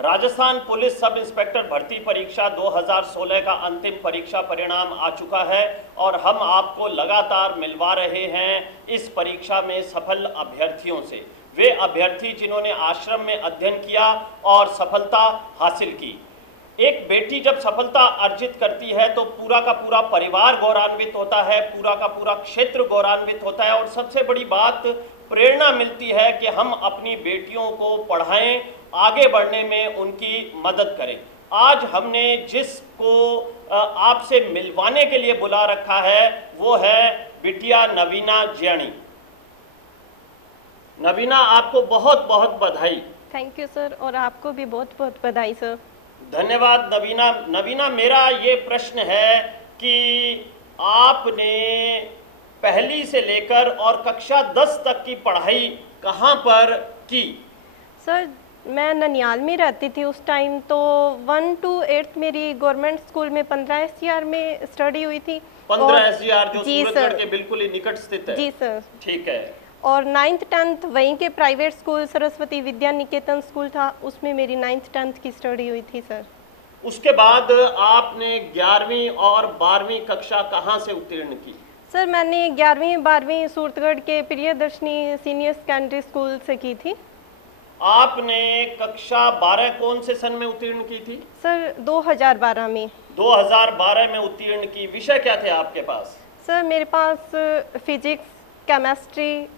Rajasthan police sub inspector भर्ती परीक्षा 2016 का अंतिम परीक्षा परिणाम आ चुका है और हम आपको लगातार मिलवा रहे हैं इस परीक्षा में सफल अभ्यर्थियों से। वे अभ्यर्थी जिन्होंने आश्रम में अध्ययन किया और सफलता हासिल की। एक बेटी जब सफलता अर्जित करती है तो पूरा का पूरा परिवार गौरवान्वित होता है, पूरा का पूरा क्षेत्र गौरवान्वित होता है और सबसे बड़ी बात प्रेरणा मिलती है कि हम अपनी बेटियों को पढ़ाएं, आगे बढ़ने में उनकी मदद करें। आज हमने जिसको आपसे मिलवाने के लिए बुला रखा है वो है बिटिया नवीना जैनी। नवीना, आपको बहुत बहुत बधाई। थैंक यू सर, और आपको भी बहुत बहुत बधाई सर। धन्यवाद नवीना। नवीना, मेरा ये प्रश्न है कि आपने पहली से लेकर और कक्षा 10 तक की पढ़ाई कहाँ पर की? सर, मैं ननियाल में रहती थी उस टाइम, तो 1 to 8 मेरी गवर्नमेंट स्कूल में 15 SCR में स्टडी हुई थी। 15 SCR जो जी सूरतगढ़ सर, के बिल्कुल ही निकट स्थित है। जी सर। ठीक है। और 9th 10th वहीं के private school Saraswati Vidya Niketan school था, उसमें मेरी 9th 10th की स्टडी हुई थी सर। उसके बाद आपने 11वीं और 12वीं कक्षा कहाँ से उत्तीर्ण की? सर, मैंने 11वीं 12वीं सूरतगढ़ के प्रियदर्शनी सीनियर सेकेंडरी स्कूल से की थी। आपने कक्षा 12 कौन से सन में उत्तीर्ण की थी? सर, 2012 में। 2012 में उत्तीर्ण की। विषय क्या थे आपके पास? सर, मेरे पास फिजिक्स, केमिस्ट्री,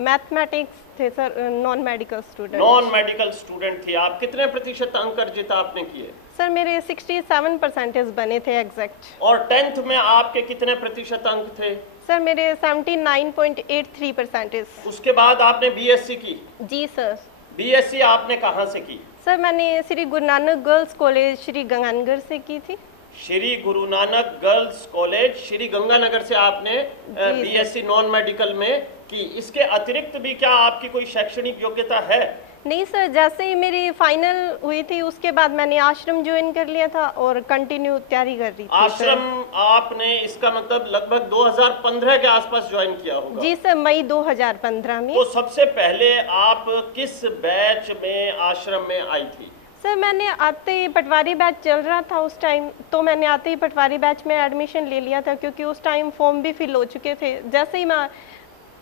मैथमेटिक्स थे sir. Non medical student. Non medical student थी आप। कितने प्रतिशत अंक अर्जित आपने किए? सर, मेरे 67% बने थे एग्जैक्ट। और 10th में आपके कितने प्रतिशत अंक थे? सर, मेरे 79.83%। उसके बाद आपने बीएससी की? जी सर। बीएससी आपने कहाँ से की? सर, मैंने श्री गुरु नानक गर्ल्स कॉलेज श्री गंगानगर से की थी। श्री गुरु नानक गर्ल्स कॉलेज श्री गंगानगर से आपने बीएससी नॉन मेडिकल में की। इसके अतिरिक्त भी क्या आपकी कोई शैक्षणिक योग्यता है? नहीं सर, जैसे ही मेरी फाइनल हुई थी उसके बाद मैंने आश्रम ज्वाइन कर लिया था और कंटिन्यू तैयारी कर रही थी। आश्रम आपने इसका मतलब लगभग 2015 के आसपास ज्वाइन किया होगा? जी सर, मई 2015 में। तो सबसे पहले आप किस बैच में आश्रम में आई थी? सर, मैंने आते ही पटवारी बैच चल रहा था उस टाइम, तो मैंने आते ही पटवारी बैच में एडमिशन ले लिया था क्योंकि उस टाइम फॉर्म भी फिल हो चुके थे। जैसे ही मैं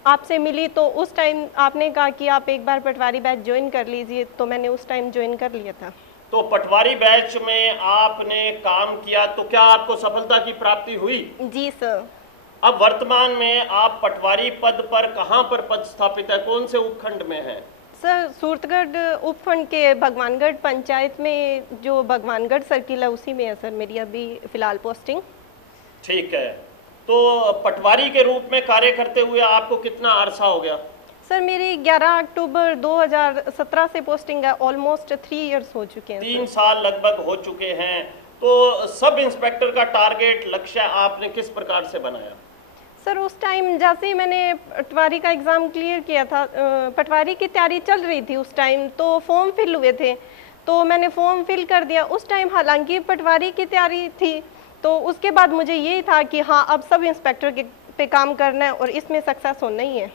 आपसे मिली तो उस टाइम आपने कहा कि आप एक बार पटवारी बैच ज्वाइन कर लीजिए, तो मैंने उस टाइम ज्वाइन कर लिया था। तो पटवारी बैच में आपने काम किया तो क्या आपको सफलता की प्राप्ति हुई? जी सर। अब वर्तमान में आप पटवारी पद पर कहाँ पर पद स्थापित है? कौन से उपखंड में है? सर, सूरतगढ़ उपखंड के भगवानगढ़ पंचायत में, जो भगवानगढ़ सर्किल है उसी में है सर मेरी अभी फिलहाल पोस्टिंग। ठीक है। तो पटवारी के रूप में कार्य करते हुए आपको कितना अरसा हो गया? सर, मेरी 11 अक्टूबर 2017 से पोस्टिंग है। ऑलमोस्ट 3 इयर्स हो चुके हैं। 3 साल लगभग हो चुके हैं। तो सब इंस्पेक्टर का टारगेट लक्ष्य आपने किस प्रकार से बनाया? सर, उस टाइम जैसे ही मैंने पटवारी का एग्ज़ाम क्लियर किया था, पटवारी की तैयारी चल रही थी उस टाइम, तो फॉर्म फिल हुए थे, तो मैंने फॉर्म फिल कर दिया उस टाइम। हालांकि पटवारी की तैयारी थी, तो उसके बाद मुझे यही था कि हाँ, अब सब इंस्पेक्टर के पे काम करना है और इसमें सक्सेस होना ही है।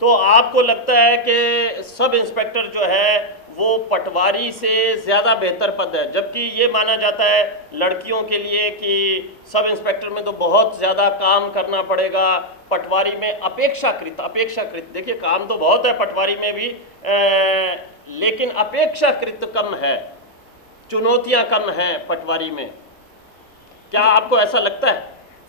तो आपको लगता है कि सब इंस्पेक्टर जो है वो पटवारी से ज़्यादा बेहतर पद है, जबकि ये माना जाता है लड़कियों के लिए कि सब इंस्पेक्टर में तो बहुत ज़्यादा काम करना पड़ेगा, पटवारी में अपेक्षाकृत देखिए काम तो बहुत है पटवारी में भी, लेकिन अपेक्षाकृत कम है, चुनौतियां कम हैं पटवारी में। क्या आपको ऐसा लगता है?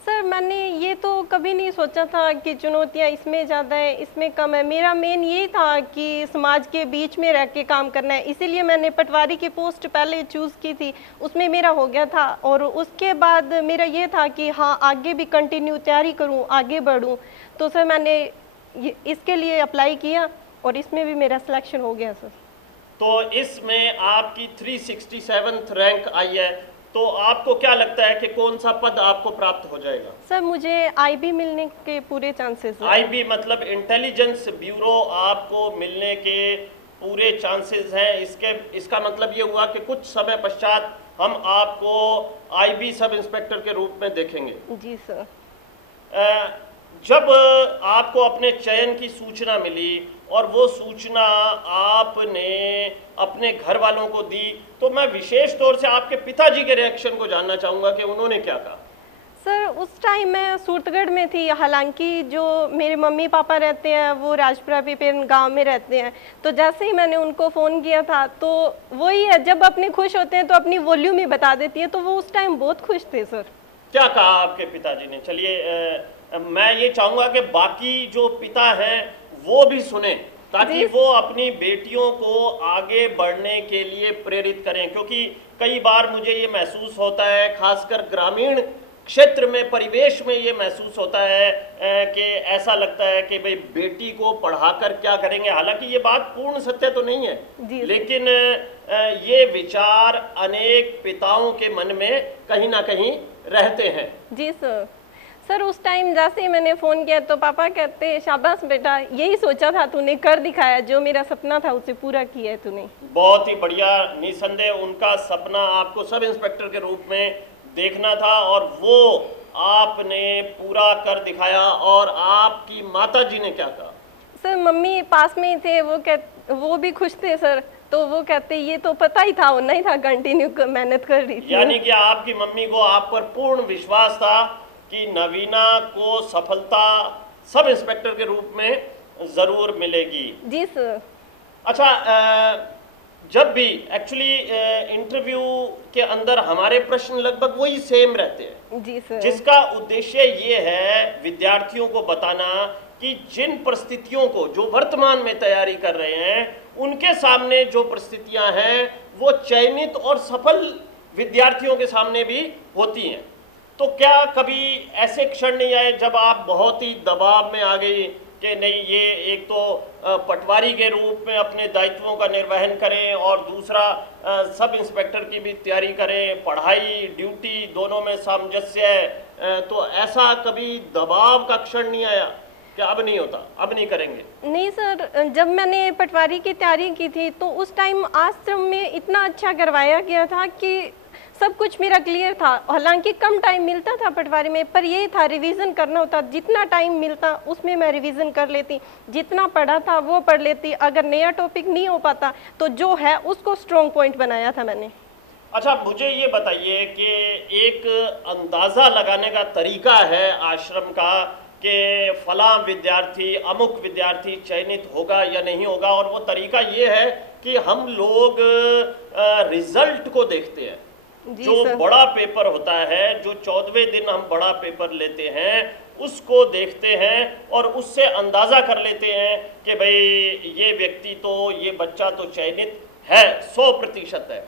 सर, मैंने ये तो कभी नहीं सोचा था कि चुनौतियाँ इसमें ज़्यादा है इसमें कम है। मेरा मेन यही था कि समाज के बीच में रह के काम करना है, इसीलिए मैंने पटवारी की पोस्ट पहले चूज़ की थी, उसमें मेरा हो गया था। और उसके बाद मेरा ये था कि हाँ, आगे भी कंटिन्यू तैयारी करूँ, आगे बढ़ूँ। तो सर, मैंने इसके लिए अप्लाई किया और इसमें भी मेरा सिलेक्शन हो गया सर। तो इसमें आपकी 367th रैंक आई है, तो आपको क्या लगता है कि कौन सा पद आपको प्राप्त हो जाएगा? सर, मुझे आईबी मिलने के पूरे चांसेस हैं। आईबी मतलब इंटेलिजेंस ब्यूरो आपको मिलने के पूरे चांसेस हैं। इसका मतलब ये हुआ कि कुछ समय पश्चात हम आपको आईबी सब इंस्पेक्टर के रूप में देखेंगे। जी सर। जब आपको अपने चयन की सूचना मिली और वो सूचना आपने अपने घर वालों को दी, तो मैं विशेष तौर से आपके पिताजी के रिएक्शन को जानना चाहूँगा कि उन्होंने क्या कहा। सर उस टाइम मैं सूरतगढ़ में थी, हालांकि जो मेरे मम्मी पापा रहते हैं वो राजपुरा पिपेरन गांव में रहते हैं। तो जैसे ही मैंने उनको फ़ोन किया था तो वही है, जब अपने खुश होते हैं तो अपनी वॉल्यूम ही बता देती है, तो वो उस टाइम बहुत खुश थे सर। क्या कहा आपके पिताजी ने? चलिए मैं ये चाहूँगा कि बाकी जो पिता हैं वो भी सुने, ताकि वो अपनी बेटियों को आगे बढ़ने के लिए प्रेरित करें, क्योंकि कई बार मुझे ये महसूस होता है, खासकर ग्रामीण क्षेत्र में, परिवेश में ये महसूस होता है कि ऐसा लगता है कि भाई बेटी को पढ़ाकर क्या करेंगे। हालांकि ये बात पूर्ण सत्य तो नहीं है, लेकिन ये विचार अनेक पिताओं के मन में कहीं ना कहीं रहते हैं। जी सर। सर उस टाइम जैसे ही मैंने फ़ोन किया तो पापा कहते शाबाश बेटा, यही सोचा था तूने, कर दिखाया, जो मेरा सपना था उसे पूरा किया है तूने। बहुत ही बढ़िया। निसंदेह उनका सपना आपको सब इंस्पेक्टर के रूप में देखना था और वो आपने पूरा कर दिखाया। और आपकी माताजी ने क्या कहा? सर मम्मी पास में ही थे, वो भी खुश थे सर। तो वो कहते ये तो पता ही था, होना ही था, कंटिन्यू मेहनत कर रही थी। यानी कि आपकी मम्मी को आप पर पूर्ण विश्वास था कि नवीना को सफलता सब इंस्पेक्टर के रूप में जरूर मिलेगी। जी सर। अच्छा, जब भी एक्चुअली इंटरव्यू के अंदर हमारे प्रश्न लगभग वही सेम रहते हैं। जी सर। जिसका उद्देश्य ये है विद्यार्थियों को बताना कि जिन परिस्थितियों को जो वर्तमान में तैयारी कर रहे हैं, उनके सामने जो परिस्थितियां हैं वो चयनित और सफल विद्यार्थियों के सामने भी होती हैं। तो क्या कभी ऐसे क्षण नहीं आए जब आप बहुत ही दबाव में आ गई कि नहीं, ये एक तो पटवारी के रूप में अपने दायित्वों का निर्वहन करें और दूसरा सब इंस्पेक्टर की भी तैयारी करें, पढ़ाई ड्यूटी दोनों में सामंजस्य है, तो ऐसा कभी दबाव का क्षण नहीं आया कि अब नहीं होता, अब नहीं करेंगे? नहीं सर, जब मैंने पटवारी की तैयारी की थी तो उस टाइम आश्रम में इतना अच्छा करवाया गया था कि सब कुछ मेरा क्लियर था। हालांकि कम टाइम मिलता था पटवारी में, पर यही था रिवीजन करना होता, जितना टाइम मिलता उसमें मैं रिवीजन कर लेती, जितना पढ़ा था वो पढ़ लेती। अगर नया टॉपिक नहीं हो पाता तो जो है उसको स्ट्रॉन्ग पॉइंट बनाया था मैंने। अच्छा, मुझे ये बताइए कि एक अंदाज़ा लगाने का तरीका है आश्रम का कि फला विद्यार्थी, अमुक विद्यार्थी चयनित होगा या नहीं होगा, और वो तरीका ये है कि हम लोग रिजल्ट को देखते हैं। जो बड़ा पेपर होता है, जो 14वें दिन हम बड़ा पेपर लेते हैं, उसको देखते हैं और उससे अंदाज़ा कर लेते हैं कि भाई ये व्यक्ति तो, ये बच्चा तो चयनित है, 100% है।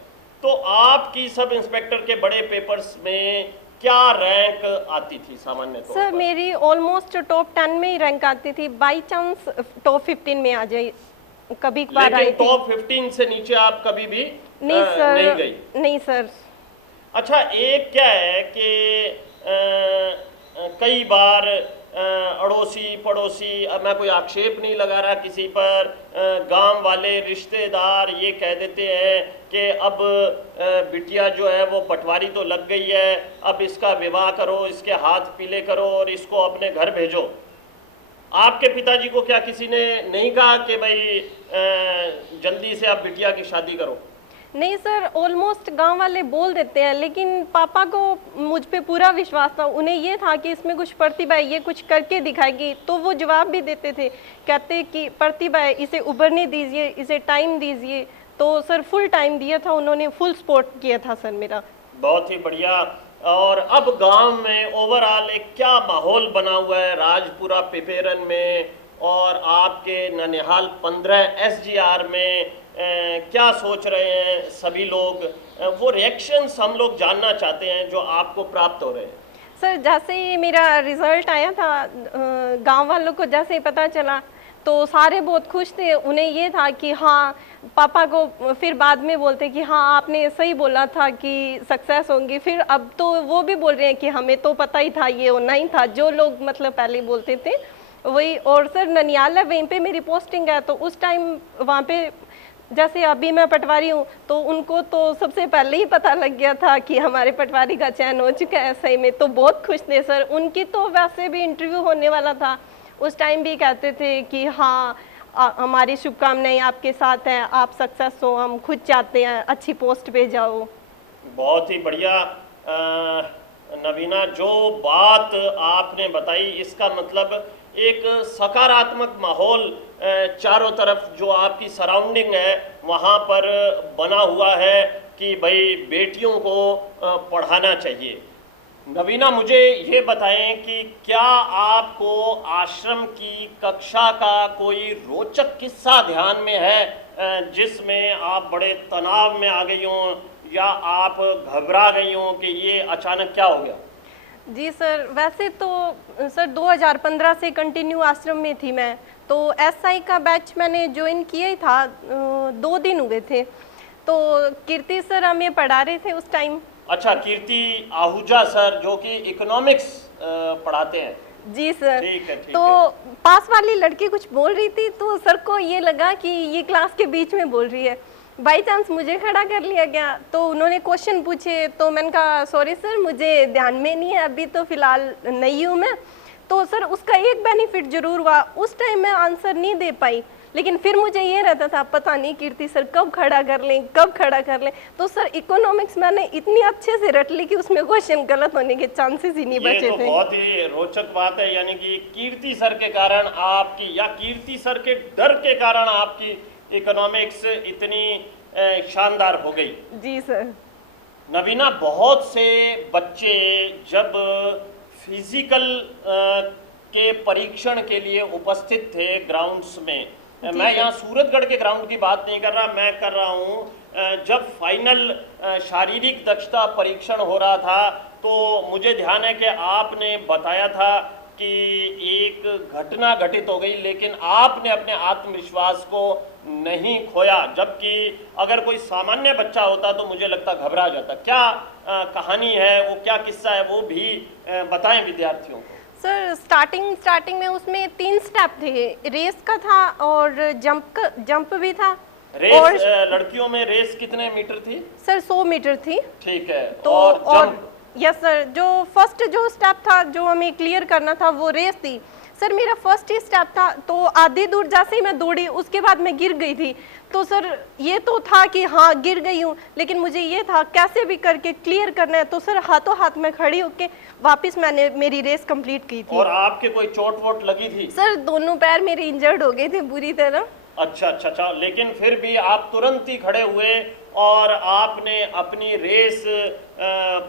तो आपकी सब इंस्पेक्टर के बड़े पेपर्स में क्या रैंक आती थी सामान्य तौर पर? सर मेरी ऑलमोस्ट टॉप 10 में ही रैंक आती थी, बाई चांस टॉप 15 में आ जाए कभी कभार आई थी। टॉप 15 से नीचे आप कभी भी नहीं सर, नहीं गई? नहीं सर। अच्छा, एक क्या है कि कई बार अड़ोसी पड़ोसी, अब मैं कोई आक्षेप नहीं लगा रहा किसी पर, गांव वाले रिश्तेदार ये कह देते हैं कि अब बिटिया जो है वो पटवारी तो लग गई है, अब इसका विवाह करो, इसके हाथ पीले करो और इसको अपने घर भेजो। आपके पिताजी को क्या किसी ने नहीं कहा कि भाई जल्दी से आप बिटिया की शादी करो? नहीं सर, ऑलमोस्ट गांव वाले बोल देते हैं, लेकिन पापा को मुझ पे पूरा विश्वास था। उन्हें ये था कि इसमें कुछ प्रतिभा है, ये कुछ करके दिखाएगी, तो वो जवाब भी देते थे, कहते कि प्रतिभा है, इसे उभरने दीजिए, इसे टाइम दीजिए। तो सर फुल टाइम दिया था उन्होंने, फुल सपोर्ट किया था सर मेरा। बहुत ही बढ़िया। और अब गांव में ओवरऑल एक क्या माहौल बना हुआ है राजपुरा पिपेरन में और आपके ननिहाल 15 SGR में? क्या सोच रहे हैं सभी लोग? वो रिएक्शंस हम लोग जानना चाहते हैं जो आपको प्राप्त हो रहे हैं। सर जैसे ही मेरा रिजल्ट आया था, गांव वालों को जैसे ही पता चला तो सारे बहुत खुश थे। उन्हें ये था कि हाँ, पापा को फिर बाद में बोलते कि हाँ आपने सही बोला था कि सक्सेस होंगी। फिर अब तो वो भी बोल रहे हैं कि हमें तो पता ही था, ये होना ही था, जो लोग मतलब पहले बोलते थे वही। और सर ननियाल है, वहीं पे मेरी पोस्टिंग है, तो उस टाइम वहाँ पे जैसे अभी मैं पटवारी हूँ तो उनको तो सबसे पहले ही पता लग गया था कि हमारे पटवारी का चयन हो चुका है। सही में तो बहुत खुश थे सर। उनकी तो वैसे भी इंटरव्यू होने वाला था, उस टाइम भी कहते थे कि हाँ हमारी शुभकामनाएं आपके साथ हैं, आप सक्सेस हो, हम खुद चाहते हैं अच्छी पोस्ट पे जाओ। बहुत ही बढ़िया नवीना, जो बात आपने बताई इसका मतलब एक सकारात्मक माहौल चारों तरफ जो आपकी सराउंडिंग है वहाँ पर बना हुआ है कि भाई बेटियों को पढ़ाना चाहिए। नवीना, मुझे ये बताएं कि क्या आपको आश्रम की कक्षा का कोई रोचक किस्सा ध्यान में है जिसमें आप बड़े तनाव में आ गई हों या आप घबरा गई हों कि ये अचानक क्या हो गया? जी सर, वैसे तो सर 2015 से कंटिन्यू आश्रम में थी मैं, तो एसआई का बैच मैंने ज्वाइन किया ही था, 2 दिन हुए थे। तो कीर्ति सर हमें पढ़ा रहे थे उस टाइम। अच्छा, कीर्ति आहूजा सर जो कि इकोनॉमिक्स पढ़ाते हैं। जी सर। ठीक है, ठीक तो है। पास वाली लड़की कुछ बोल रही थी तो सर को ये लगा कि ये क्लास के बीच में बोल रही है, बाई चांस मुझे खड़ा कर लिया गया। तो उन्होंने क्वेश्चन पूछे तो मैंने कहा सॉरी सर मुझे ध्यान में नहीं है, अभी तो फिलहाल नई हूँ मैं। तो सर उसका एक बेनिफिट जरूर हुआ, उस टाइम मैं आंसर नहीं दे पाई, लेकिन फिर मुझे ये रहता था पता नहीं कीर्ति सर कब खड़ा कर लें, कब खड़ा कर लें। तो सर इकोनॉमिक्स मैंने इतनी अच्छे से रट ली कि उसमें क्वेश्चन गलत होने के चांसेस ही नहीं बचे ये तो थे। बहुत ही रोचक बात है, यानी कि कीर्ति सर के कारण आपकी या कीर्ति सर के डर के कारण आपकी इकोनॉमिक्स इतनी शानदार हो गई। जी सर। नवीना, बहुत से बच्चे जब फिजिकल के परीक्षण के लिए उपस्थित थे ग्राउंड्स में, मैं यहाँ सूरतगढ़ के ग्राउंड की बात नहीं कर रहा, मैं कर रहा हूँ जब फाइनल शारीरिक दक्षता परीक्षण हो रहा था तो मुझे ध्यान है कि आपने बताया था कि एक घटना घटित हो गई लेकिन आपने अपने आत्मविश्वास को नहीं खोया, जबकि अगर कोई सामान्य बच्चा होता तो मुझे लगता घबरा जाता। क्या कहानी है, वो क्या किस्सा है, वो भी बताएं विद्यार्थियों को। सर स्टार्टिंग में उसमें 3 स्टेप थे, रेस का था और जंप भी था। रेस और लड़कियों में रेस कितने मीटर थी? सर 100 मीटर थी। ठीक है। तो और यस सर, जो फर्स्ट जो स्टेप था जो हमें क्लियर करना था वो रेस थी। सर मेरा फर्स्ट ही स्टेप था तो आधी दूर जैसे ही मैं दौड़ी उसके बाद मैं गिर गई थी। तो सर ये तो था कि हाँ गिर गई हूँ, लेकिन मुझे ये था कैसे भी करके क्लियर करना है। तो सर हाथों हाथ में खड़ी होके वापस मैंने मेरी रेस कंप्लीट की थी। और आपके कोई चोट वोट लगी थी? सर दोनों पैर मेरे इंजर्ड हो गए थे बुरी तरह। अच्छा, लेकिन फिर भी आप तुरंत ही खड़े हुए और आपने अपनी रेस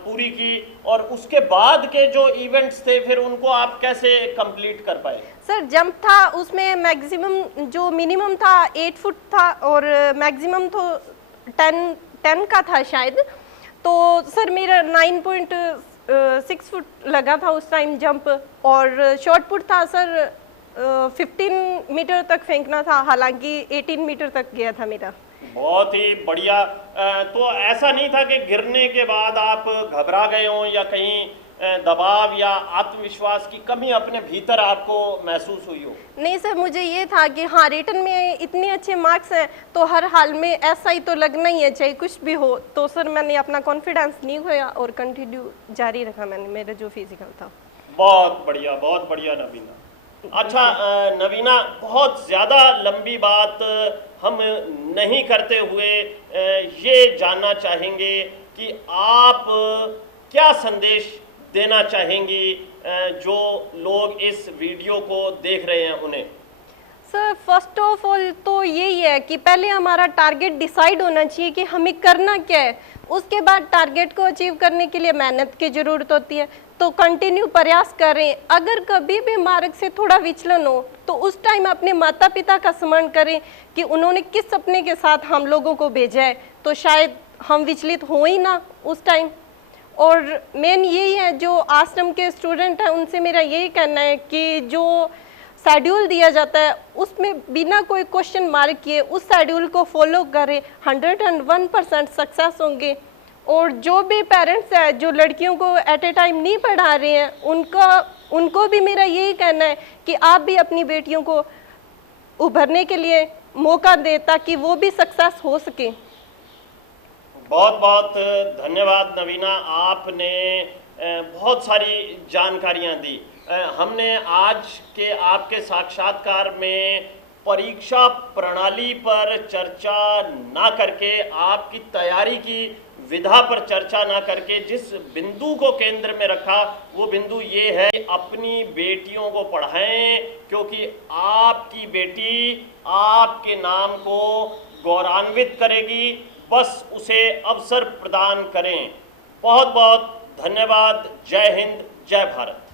पूरी की, और उसके बाद के जो इवेंट्स थे फिर उनको आप कैसे कंप्लीट कर पाए? सर जंप था, उसमें मैक्सिमम जो मिनिमम था 8 फुट था और मैक्सिमम तो 10 का था शायद। तो सर मेरा 9.6 फुट लगा था उस टाइम जंप, और शॉर्ट पुट था सर 15 मीटर तक फेंकना था, हालांकि 18 मीटर तक गया था मेरा। बहुत ही बढ़िया। तो ऐसा नहीं था कि गिरने के बाद आप घबरा गए हों या कहीं दबाव या आत्मविश्वास की कमी अपने भीतर आपको महसूस हुई हो? नहीं सर, मुझे ये था कि हाँ रिटर्न में इतने अच्छे मार्क्स हैं तो हर हाल में ऐसा ही तो लगना ही है चाहे कुछ भी हो। तो सर मैंने अपना कॉन्फिडेंस नहीं खोया और कंटिन्यू जारी रखा मैंने मेरा जो फिजिकल था। बहुत बढ़िया नवीना। अच्छा नवीना, बहुत ज़्यादा लंबी बात हम नहीं करते हुए ये जानना चाहेंगे कि आप क्या संदेश देना चाहेंगी जो लोग इस वीडियो को देख रहे हैं उन्हें? सर फर्स्ट ऑफ ऑल तो यही है कि पहले हमारा टारगेट डिसाइड होना चाहिए कि हमें करना क्या है। उसके बाद टारगेट को अचीव करने के लिए मेहनत की ज़रूरत होती है, तो कंटिन्यू प्रयास करें। अगर कभी भी मार्ग से थोड़ा विचलन हो तो उस टाइम अपने माता पिता का स्मरण करें कि उन्होंने किस सपने के साथ हम लोगों को भेजा है, तो शायद हम विचलित हो ही ना उस टाइम। और मेन यही है, जो आश्रम के स्टूडेंट हैं उनसे मेरा यही कहना है कि जो शेड्यूल दिया जाता है उसमें बिना कोई क्वेश्चन मार्क किए उस शेड्यूल को फॉलो करें, 101% सक्सेस होंगे। और जो भी पेरेंट्स हैं जो लड़कियों को एट ए टाइम नहीं पढ़ा रहे हैं उनको भी मेरा यही कहना है कि आप भी अपनी बेटियों को उभरने के लिए मौका दें ताकि वो भी सक्सेस हो सके। बहुत धन्यवाद नवीना, आपने बहुत सारी जानकारियां दी। हमने आज के आपके साक्षात्कार में परीक्षा प्रणाली पर चर्चा ना करके, आपकी तैयारी की विधा पर चर्चा ना करके जिस बिंदु को केंद्र में रखा, वो बिंदु ये है कि अपनी बेटियों को पढ़ाएं, क्योंकि आपकी बेटी आपके नाम को गौरवान्वित करेगी। बस उसे अवसर प्रदान करें। बहुत बहुत धन्यवाद। जय हिंद, जय भारत।